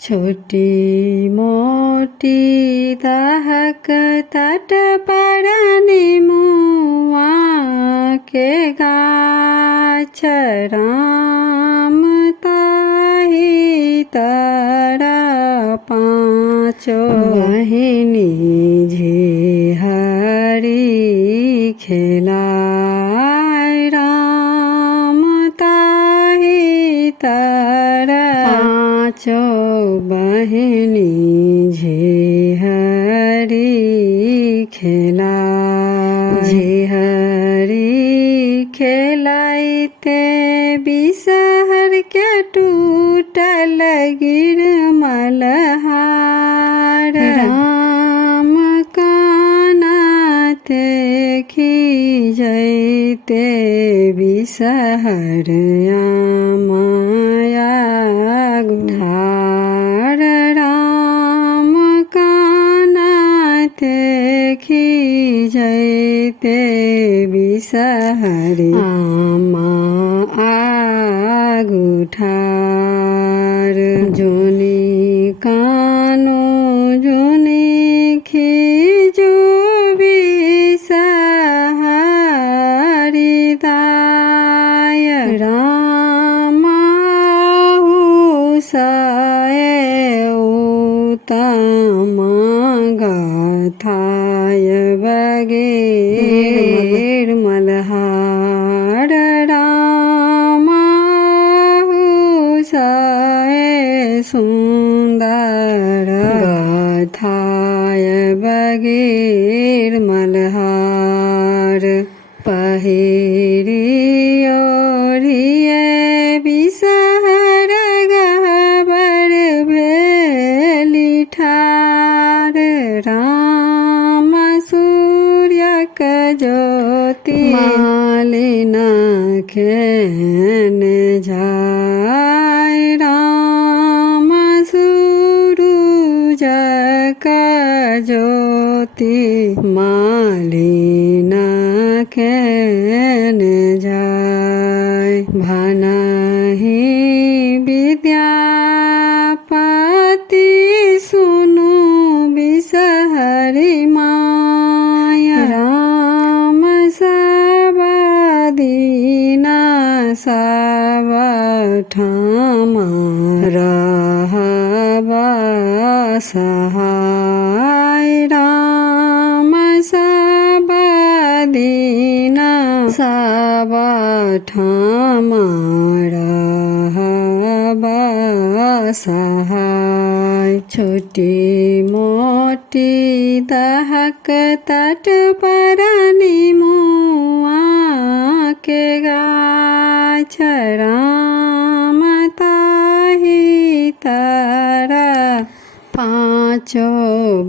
छोटी मोटी दाहक तट परनी मुआ के गाछ राम ताही तारा पाँचो बहिनी झिहरी खेलाय राम ताही तारा पाँचो बहिनी झिहरी खेलाइते बिसहर के टूटल गिरमल हार राम कानाते खिजैते बिसहर माया ठार राम कानाते खिजैते बिसहरी आमा आगु ठार जोनी कानो जोनी खिजो बिसहरी दाय रामाहु साए उत्तम गाथाय बगेर मलहार रामाहु साए सुंदर गाथाय बगेर मलहार पहिरी ओढ़िए बिसहर गहबर भेली ठार राम सूर्य क ज्योति मालिन खेन जाय राम सूरुज क ज्योति मालिन खेन जाय भनहि विद्यापति सुनु बिसहरी माया राम सब दीना सब ठाम रहबा सहाय राम सब दीना सब ठाम रहबा सहाय छोटी मोटी दहक तट परनी मुआ के गाछ राम ताही तारा पाँचो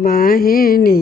बहिनी